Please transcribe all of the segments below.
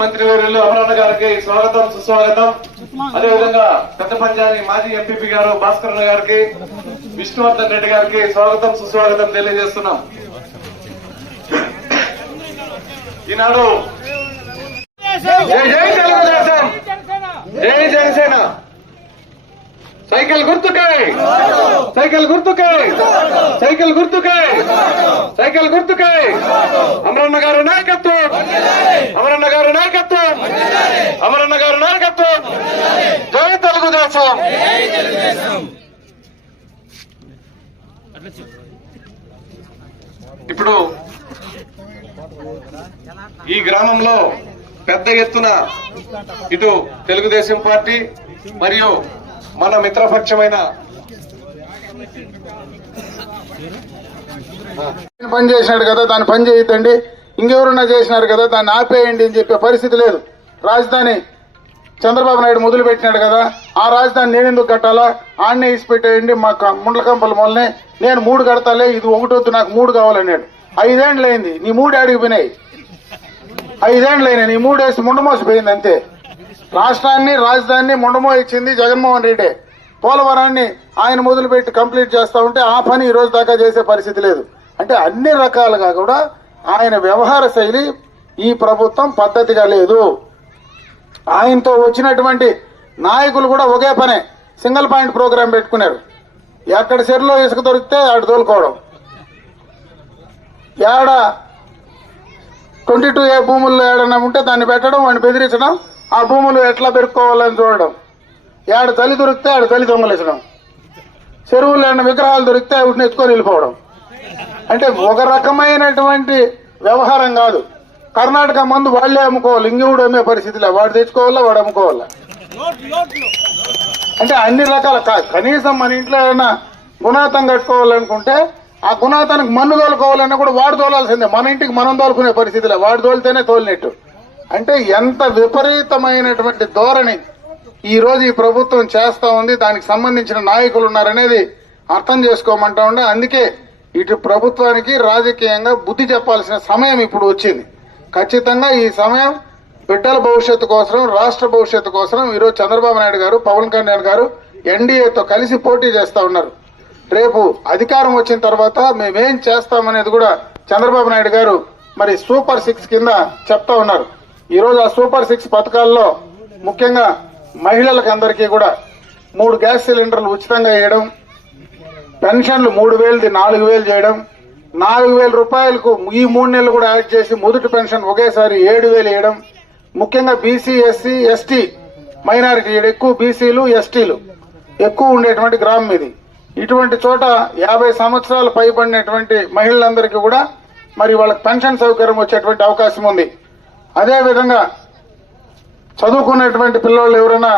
మంత్రివర్యులు అమరన్న గారికి స్వాగతం సుస్వాగతం. అదేవిధంగా పెద్ద పంజాని మాజీ ఎంపీపీ గారు భాస్కర్ గారికి, విష్ణువర్ధన్ రెడ్డి గారికి స్వాగతం సుస్వాగతం తెలియజేస్తున్నాం. ఈనాడు జై జై తెలుగుదేశం, జై జనసేన, సైకిల్ గుర్తుకై, సైకిల్ గుర్తుకై, సైకిల్ గుర్తుకై, సైకిల్ గుర్తుకై. అమరన్న గారి నాయకత్వం, అమరన్న గారి నాయకత్వం, అమరన్న గారి నాయకత్వం. జై తెలుగుదేశం. ఇప్పుడు ఈ గ్రామంలో పెద్ద ఎత్తున ఇటు తెలుగుదేశం పార్టీ మరియు మన మిత్రపక్షమైన పని చేసినాడు కదా దాన్ని పని చేయొద్దండి, ఇంకెవరన్నా చేసినారు కదా దాన్ని ఆపేయండి అని చెప్పే పరిస్థితి లేదు. రాజధాని చంద్రబాబు నాయుడు మొదలు పెట్టినాడు కదా, ఆ రాజధాని నేను ఎందుకు కట్టాలా, ఆడనే ఇసి పెట్టేయండి మా ముండ్లకంపల మొదలనే, నేను 3 కడతాలే, ఇది 1 వద్దు నాకు 3 కావాలన్నాడు. 5 ఏళ్ళు అయింది, నీ 3 ఆడికి పోయినాయి. 5 ఏళ్ళు అయినాయి, నీ 3 వేసి ముండమోసిపోయింది అంతే. రాష్ట్రాన్ని రాజధానిని ముండమో ఇచ్చింది జగన్మోహన్ రెడ్డి. పోలవరాన్ని ఆయన మొదలుపెట్టి కంప్లీట్ చేస్తా ఉంటే ఆ పని ఈ రోజు దాకా చేసే పరిస్థితి లేదు. అంటే అన్ని రకాలుగా కూడా ఆయన వ్యవహార శైలి ఈ ప్రభుత్వం పద్ధతిగా లేదు. ఆయనతో వచ్చినటువంటి నాయకులు కూడా ఒకే పనే, సింగిల్ పాయింట్ ప్రోగ్రాం పెట్టుకున్నారు. ఎక్కడ చెరులో ఇసుక దొరికితే ఆడు తోలుకోవడం, ఏడ 22A భూముల్లో ఏడన్నా ఉంటే దాన్ని పెట్టడం, వాడిని బెదిరించడం, ఆ భూములు ఎట్లా పెరుక్కోవాలని చూడడం, ఏడ తల్లి దొరికితే ఆడ తల్లి దొంగలించడం, చెరువుల్లో ఏమన్నా విగ్రహాలు దొరికితే వాటిని ఎత్తుకొని వెళ్ళిపోవడం. అంటే ఒక రకమైనటువంటి వ్యవహారం కాదు. కర్ణాటక మందు వాళ్లే అమ్ముకోవాలి, ఇంకెవడు అమ్మే పరిస్థితిలే, వాడు తెచ్చుకోవాలా వాడు అమ్ముకోవాలా. అంటే అన్ని రకాల కనీసం మన ఇంట్లో ఏమైనా గుణాతం కట్టుకోవాలనుకుంటే ఆ గుణాతానికి మన్ను తోలుకోవాలన్నా కూడా వాడు తోలాల్సిందే, మన ఇంటికి మనం తోలుకునే పరిస్థితిలే, వాడు తోలితేనే తోలినట్టు. అంటే ఎంత విపరీతమైనటువంటి ధోరణి ఈ రోజు ఈ ప్రభుత్వం చేస్తా ఉంది, దానికి సంబంధించిన నాయకులు ఉన్నారనేది అర్థం చేసుకోమంటా ఉండే. అందుకే ఇటు ప్రభుత్వానికి రాజకీయంగా బుద్ధి చెప్పాల్సిన సమయం ఇప్పుడు వచ్చింది. ఖచ్చితంగా ఈ సమయం బిడ్డల భవిష్యత్తు కోసం, రాష్ట్ర భవిష్యత్తు కోసం ఈరోజు చంద్రబాబు నాయుడు గారు, పవన్ కళ్యాణ్ గారు ఎన్డీఏతో కలిసి పోటీ చేస్తా ఉన్నారు. రేపు అధికారం వచ్చిన తర్వాత మేమేం చేస్తామనేది కూడా చంద్రబాబు నాయుడు గారు మరి సూపర్ 6 కింద చెప్తా ఉన్నారు. ఈరోజు ఆ సూపర్ 6 పథకాల్లో ముఖ్యంగా మహిళలకు అందరికీ కూడా 3 గ్యాస్ సిలిండర్లు ఉచితంగా వేయడం, పెన్షన్లు 3,000ది 4,000 చేయడం, 4,000 రూపాయలకు ఈ 3 నెలలు కూడా యాడ్ చేసి మొదటి పెన్షన్ ఒకేసారి 7,000 వేయడం. ముఖ్యంగా బీసీ, ఎస్సీ, ఎస్టీ మైనారిటీ, ఎక్కువ బీసీలు ఎస్టీలు ఎక్కువ ఉండేటువంటి గ్రామం ఇది. ఇటువంటి చోట 50 సంవత్సరాలు పైబడినటువంటి మహిళలందరికీ కూడా మరి వాళ్ళకి పెన్షన్ సౌకర్యం వచ్చేటువంటి అవకాశం ఉంది. అదేవిధంగా చదువుకున్నటువంటి పిల్లలు ఎవరైనా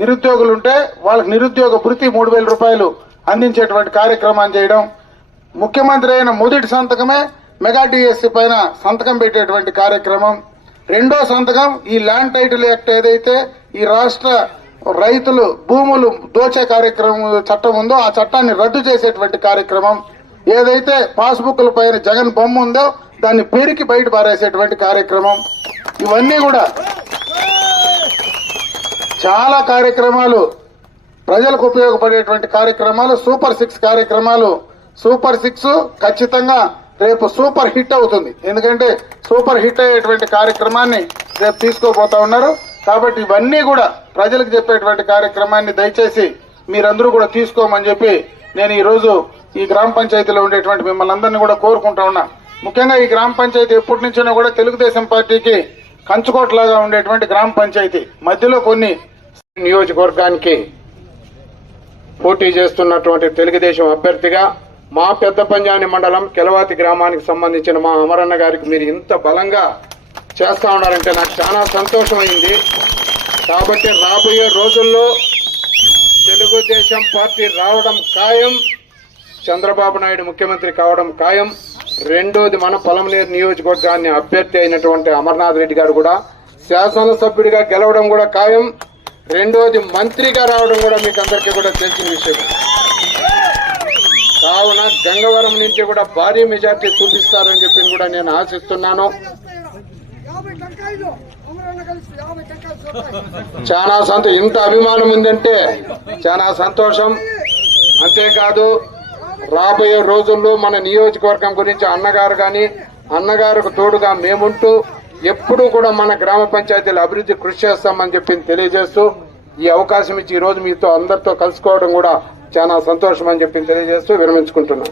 నిరుద్యోగులు ఉంటే వాళ్ళకి నిరుద్యోగ భృతి 3,000 రూపాయలు అందించేటువంటి కార్యక్రమాన్ని చేయడం. ముఖ్యమంత్రి అయిన మొదటి సంతకమే మెగా డిఎస్సి పైన సంతకం పెట్టేటువంటి కార్యక్రమం. రెండో సంతకం ఈ ల్యాండ్ టైటిల్ యాక్ట్ ఏదైతే ఈ రాష్ట్ర రైతులు భూములు దోచే కార్యక్రమం చట్టం ఉందో ఆ చట్టాన్ని రద్దు చేసేటువంటి కార్యక్రమం. ఏదైతే పాస్బుక్ల పైన జగన్ బొమ్మ ఉందో దాన్ని పెరికి బయట పారేసేటువంటి కార్యక్రమం. ఇవన్నీ కూడా చాలా కార్యక్రమాలు, ప్రజలకు ఉపయోగపడేటువంటి కార్యక్రమాలు, సూపర్ 6 కార్యక్రమాలు. సూపర్ 6 ఖచ్చితంగా రేపు సూపర్ హిట్ అవుతుంది. ఎందుకంటే సూపర్ హిట్ అయ్యేటువంటి కార్యక్రమాన్ని రేపు తీసుకోబోతా ఉన్నారు. కాబట్టి ఇవన్నీ కూడా ప్రజలకు చెప్పేటువంటి కార్యక్రమాన్ని దయచేసి మీరందరూ కూడా తీసుకోమని చెప్పి నేను ఈ రోజు ఈ గ్రామ పంచాయతీలో ఉండేటువంటి మిమ్మల్ని అందరినీ కూడా కోరుకుంటా ఉన్నా. ముఖ్యంగా ఈ గ్రామ పంచాయతీ ఎప్పటి నుంచో కూడా తెలుగుదేశం పార్టీకి కంచుకోట్లాగా ఉండేటువంటి గ్రామ పంచాయతీ. మధ్యలో కొన్ని నియోజకవర్గానికి పోటీ చేస్తున్నటువంటి తెలుగుదేశం అభ్యర్థిగా మా పెద్ద పంజాని మండలం కెలవాతి గ్రామానికి సంబంధించిన మా అమరన్న గారికి మీరు ఇంత బలంగా చేస్తా ఉన్నారంటే నాకు చాలా సంతోషమైంది. కాబట్టి రాబోయే రోజుల్లో తెలుగుదేశం పార్టీ రావడం ఖాయం, చంద్రబాబు నాయుడు ముఖ్యమంత్రి కావడం ఖాయం. రెండోది మన పొలంనేరు నియోజకవర్గాన్ని అభ్యర్థి అయినటువంటి అమర్నాథ్ రెడ్డి గారు కూడా శాసనసభ్యుడిగా గెలవడం కూడా ఖాయం. రెండోది మంత్రిగా రావడం కూడా మీకు అందరికీ కూడా తెలిసిన విషయం. కావున గంగవరం నుంచి కూడా భారీ మెజార్టీ చూపిస్తారని చెప్పి కూడా నేను ఆశిస్తున్నాను. చాలా ఇంత అభిమానం ఉందంటే చాలా సంతోషం. అంతేకాదు రాబోయే రోజుల్లో మన నియోజకవర్గం గురించి అన్నగారు కానీ అన్నగారికి తోడుగా మేముంటూ ఎప్పుడూ కూడా మన గ్రామ పంచాయతీల అభివృద్ధి కృషి చేస్తామని చెప్పి తెలియజేస్తూ ఈ అవకాశం ఇచ్చి ఈ రోజు మీతో అందరితో కలుసుకోవడం కూడా చాలా సంతోషం అని చెప్పి తెలియజేస్తూ విరమించుకుంటున్నాను.